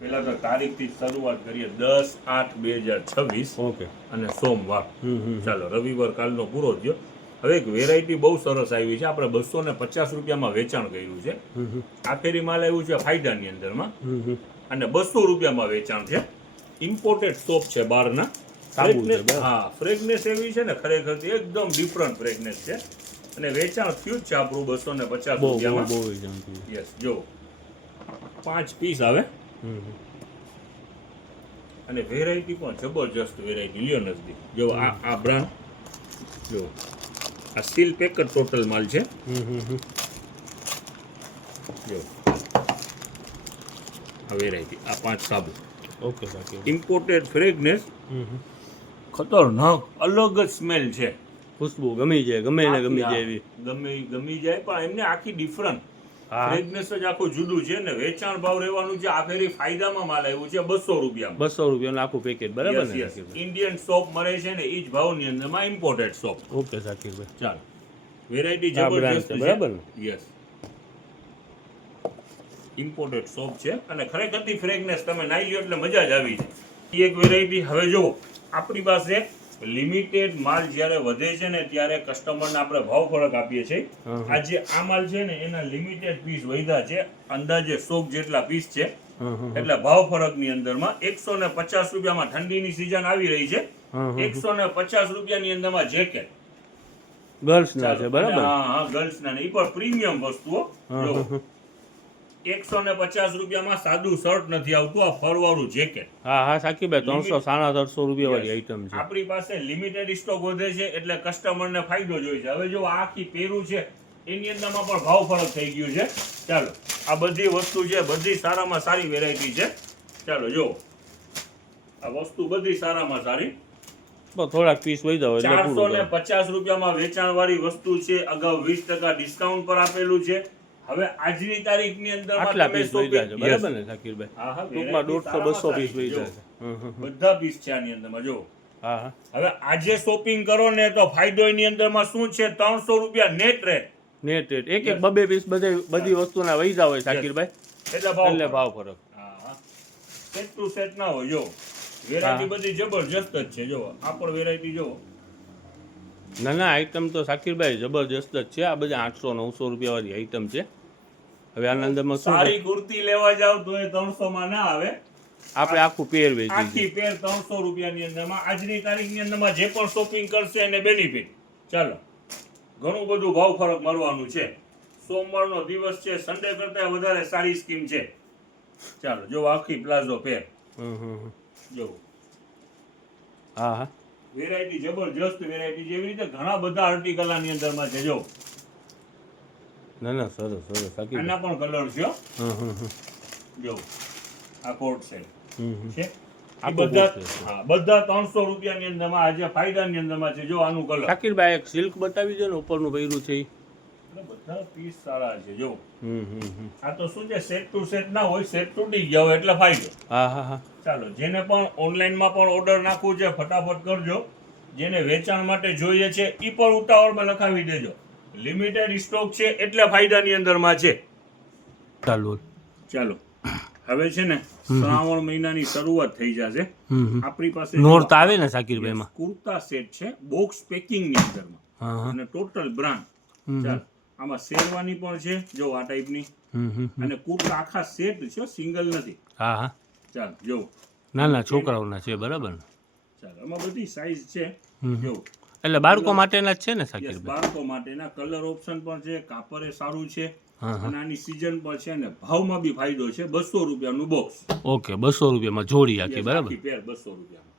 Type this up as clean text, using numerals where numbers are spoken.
પેલા તો તારીખથી શરૂઆત કરીએ 10/8/2026 ઓકે અને સોમવાર. ચાલો રવિવાર કાલનો પૂરો થયો. હવે એક વેરાયટી બહુ સરસ આવી છે. આપણે 250 રૂપિયામાં વેચાણ કર્યું છે. આ ફેરી માલ આવ્યું છે ફાયદાની અંદરમાં અને 200 રૂપિયામાં વેચાણ છે. ઇમ્પોર્ટેડ સોપ છે બહારના. હા, ફ્રેગનેસ એવી છે ને ખરેખર એકદમ ડિફરન્ટ ફ્રેગનેસ છે અને વેચાણ થયું જ છે આપણું 250 રૂપિયામાં. યસ, જો 5 પીસ આવે અને વેરાયટી પણ જબરજસ્ત વેરાયટી. લ્યો નજદીક જો આ બ્રાન્ડ, જો આ સીલ પેક ટોટલ માલ છે. જો આ વેરાયટી, આ 5 સાબુ. ઓકે સાચી ઇમ્પોર્ટેડ ફ્રેગનેસ, ખતરનાક અલગ જ સ્મેલ છે. ખુશ્બુ ગમી જાય, ગમે ને ગમી જાય એવી ગમી જાય, પણ એમને આખી ડિફરન્ટ ફ્રેગનેસ જ આખું જુદું છે ને વેચાણ ભાવ રહેવાનું છે. આ ફેરી ફાયદામાં માલ આવ્યું છે 200 રૂપિયામાં. 200 રૂપિયાનું આખું પેકેટ, બરાબર ને? ઇન્ડિયન સોપ મળે છે ને એ જ ભાવની અંદરમાં ઇમ્પોર્ટેડ સોપ. ઓકે સાકીરભાઈ, ચાલો વેરાયટી જબરજસ્ત છે, બરાબર ને? યસ, ઇમ્પોર્ટેડ સોપ છે અને ખરેખરથી ફ્રેગનેસ તમે નાઈ લ્યો એટલે મજા જ આવી જાય. એક વેરાયટી. હવે જો આપણી પાસે લિમિટેડ માલ જ્યારે વધે છે ને ત્યારે કસ્ટમરને આપણે ભાવ ફરક આપીએ છીએ. આજે આ માલ છે ને એના લિમિટેડ પીસ વધ્યા છે, અંદાજે 100 જેટલા પીસ છે. એટલે ભાવ ફરકની અંદરમાં 150 રૂપિયામાં ઠંડીની સિઝન આવી રહી છે. 150 રૂપિયાની અંદરમાં જેકેટ ગર્લ્સ ના છે, બરાબર? હા, ગર્લ્સ ના, એ પણ પ્રીમિયમ વસ્તુઓ. જો 150 રૂપિયામાં સાદું શર્ટ નથી આવતું, આ ફરવાળું જેકેટ. હા સાકીરભાઈ, 300-350 રૂપિયા વાળી આઈટમ છે. આપણી પાસે લિમિટેડ સ્ટોક વધે છે એટલે કસ્ટમરને ફાયદો જોઈએ છે. હવે જો આ આખી પેરું છે એની અંદરમાં પણ ભાવ ફરક થઈ ગયું છે. ચાલો, આ બધી વસ્તુ છે, બધી સારામાં સારી વેરાયટી છે. ચાલો જો આ વસ્તુ બધી સારામાં સારી. થોડાક પીસ વહી જાવ એટલે 450 રૂપિયામાં વેચાણ વાળી વસ્તુ છે. અગાઉ 20% ડિસ્કાઉન્ટ પર આપેલું છે. હવે આજની તારીખની અંદર આટલા પીસ વહી જાય છે, બરાબર ને સાકીરભાઈ? ટૂંકમાં 150-200 પીસ વહી જાય છે. બધા પીસ છે આની અંદરમાં. જો હા, હવે આજે શોપિંગ કરો ને તો ફાયદો એની અંદરમાં શું છે? 300 રૂપિયા નેટ રેટ. નેટ રેટ એક બબે પીસ બધી વસ્તુના વહી જાવ સાકીરભાઈ, એટલે ભાવ ફરક. હા, સેટ ટુ સેટ ના હોય. જો વેરાયટી બધી જબરજસ્ત જ છે. જો આ પણ વેરાયટી જો. ના આઈટમ તો સાકીરભાઈ જબરજસ્ત જ છે. આ બધા 800-900 રૂપિયા વાળી આઈટમ છે. હવે આના અંદરમાં સારી કુર્તી લેવા જાવ તો એ 300 માં ના આવે. આપણે આખું પેર વેચી, આખી પેર 300 રૂપિયાની અંદરમાં. આજની તારીખની અંદરમાં જે પણ શોપિંગ કરશે એને બેનિફિટ. ચાલો, ઘણું બધું ભાવ ફરક મળવાનું છે. સોમવારનો દિવસ છે, સન્ડે કરતા વધારે સારી સ્કીમ છે. ચાલો જો આખી પ્લાઝો પેર. જો હા વેરાયટી જબરજસ્ત વેરાયટી. જેવી રીતે ઘણા બધા આર્ટિકલ આની અંદરમાં છે. જો ના સરસ આના પણ કલર છે. જો આ કોટ સેટ છે. આ બધા 300 રૂપિયાની અંદરમાં આજે ફાયદાની અંદરમાં છે. જો આનું કલર. સાકીરભાઈ એક સિલ્ક બતાવી દો ને, ઉપરનું પહેર્યું છે. બધા પીસ સારા છે. જો આ તો શું છે, સેટ ટુ સેટ ના હોય, સેટ તૂટી ગયા હોય એટલે ફાયદો. હા ચાલો, જેને પણ ઓનલાઈનમાં પણ ઓર્ડર નાખવું છે ફટાફટ કરજો. જેને વેચાણ માટે જોઈએ છે એ પણ ઉતાવળમાં લખાવી દેજો. લિમિટેડ સ્ટોક છે એટલે ફાયદાની અંદરમાં છે. ચાલો હવે છે ને શ્રાવણ મહિનાની શરૂઆત થઈ જશે. આપણી પાસે નોરત આવે ને સાકીરભાઈ, એમાં કુર્તા સેટ છે બોક્સ પેકિંગ ની અંદરમાં અને ટોટલ બ્રાન્ડ. ચાલો, આમાં શેરવાની પણ છે. જો આ ટાઈપની અને કુર્તા આખા સેટ છે, સિંગલ નથી. હા ચાલો જો નાના છોકરાઓના છે, બરાબર ને? ચાલો, આમાં બધી સાઈઝ છે. જો એટલે બાળકો માટેના જ છે ને સાકીરભાઈ? બાળકો માટેના. કલર ઓપ્શન પણ છે, કાપડ સારું છે અને આની સીઝન પણ છે ને ભાવમાં બી ફાયદો છે. 200 રૂપિયાનું બોક્સ. ઓકે, 200 રૂપિયામાં જોડી આખી, બરાબર? પેર 200 રૂપિયામાં.